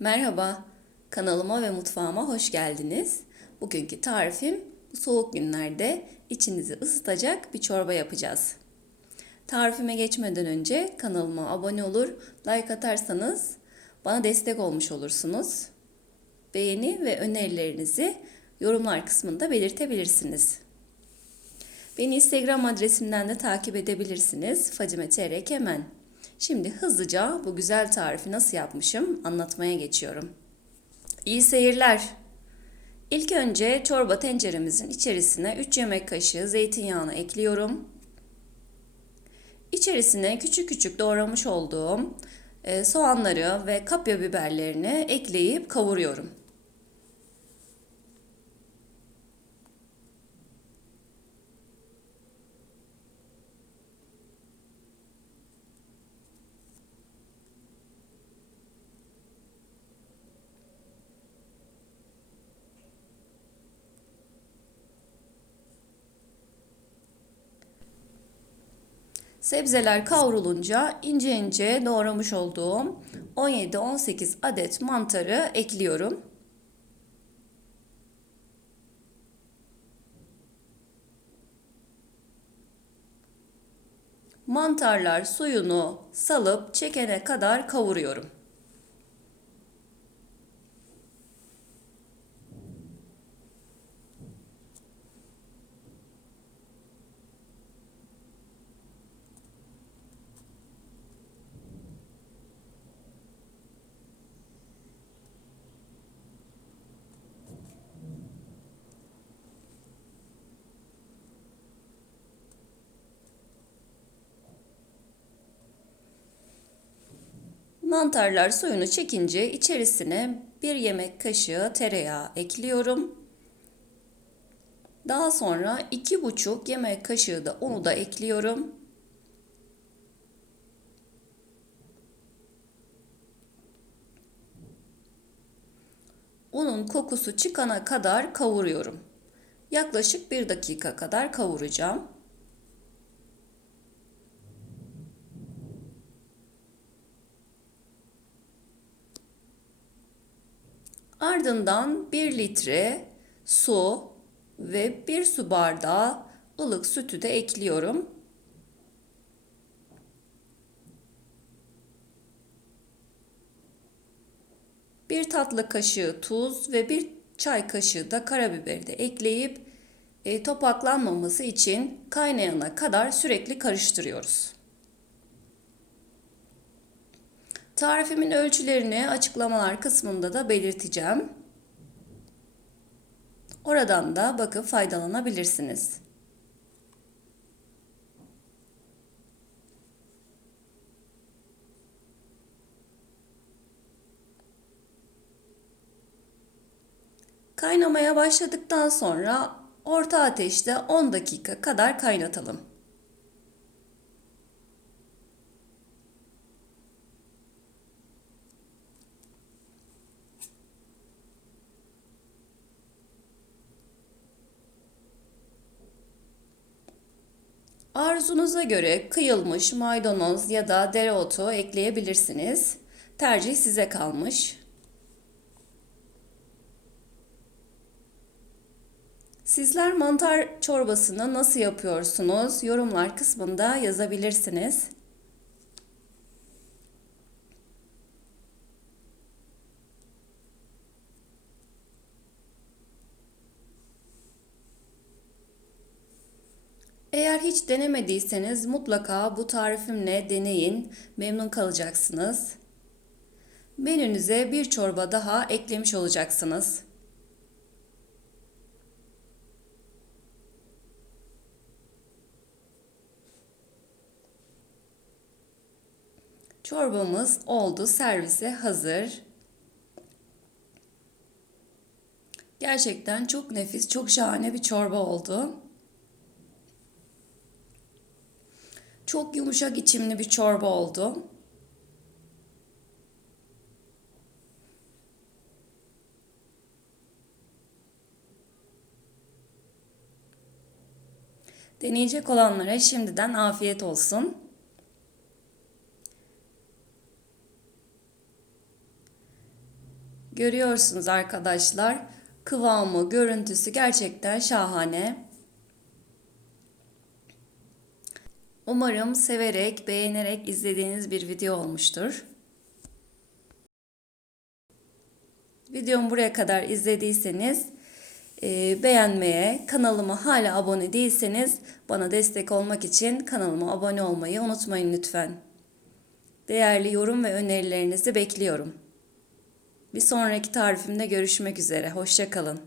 Merhaba, kanalıma ve mutfağıma hoş geldiniz. Bugünkü tarifim bu soğuk günlerde içinizi ısıtacak bir çorba yapacağız. Tarifime geçmeden önce kanalıma abone olur, like atarsanız bana destek olmuş olursunuz. Beğeni ve önerilerinizi yorumlar kısmında belirtebilirsiniz. Beni Instagram adresimden de takip edebilirsiniz. Fadime Çeyrek hemen. Şimdi hızlıca bu güzel tarifi nasıl yapmışım anlatmaya geçiyorum. İyi seyirler. İlk önce çorba tenceremizin içerisine 3 yemek kaşığı zeytinyağını ekliyorum. İçerisine küçük küçük doğramış olduğum e, soğanları ve kapya biberlerini ekleyip kavuruyorum. Sebzeler kavrulunca ince ince doğramış olduğum 17-18 adet mantarı ekliyorum. Mantarlar suyunu salıp çekene kadar kavuruyorum. Mantarlar suyunu çekince içerisine bir yemek kaşığı tereyağı ekliyorum. Daha sonra iki buçuk yemek kaşığı da unu da ekliyorum. Unun kokusu çıkana kadar kavuruyorum. Yaklaşık bir dakika kadar kavuracağım. Ardından 1 litre su ve 1 su bardağı ılık sütü de ekliyorum. Bir tatlı kaşığı tuz ve bir çay kaşığı da karabiberi de ekleyip e, topaklanmaması için kaynayana kadar sürekli karıştırıyoruz. Tarifimin ölçülerini açıklamalar kısmında da belirteceğim. Oradan da bakıp faydalanabilirsiniz. Kaynamaya başladıktan sonra orta ateşte 10 dakika kadar kaynatalım. Arzunuza göre kıyılmış maydanoz ya da dereotu ekleyebilirsiniz. Tercih size kalmış. Sizler mantar çorbasını nasıl yapıyorsunuz? Yorumlar kısmında yazabilirsiniz. Eğer hiç denemediyseniz mutlaka bu tarifimle deneyin. Memnun kalacaksınız. Menünüze bir çorba daha eklemiş olacaksınız. Çorbamız oldu. Servise hazır. Gerçekten çok nefis, çok şahane bir çorba oldu. Çok yumuşak içimli bir çorba oldu. Deneyecek olanlara şimdiden afiyet olsun. Görüyorsunuz arkadaşlar. Kıvamı, görüntüsü gerçekten şahane. Umarım severek, beğenerek izlediğiniz bir video olmuştur. Videomu buraya kadar izlediyseniz e, beğenmeye, kanalıma hala abone değilseniz bana destek olmak için kanalıma abone olmayı unutmayın lütfen. Değerli yorum ve önerilerinizi bekliyorum. Bir sonraki tarifimde görüşmek üzere. Hoşçakalın.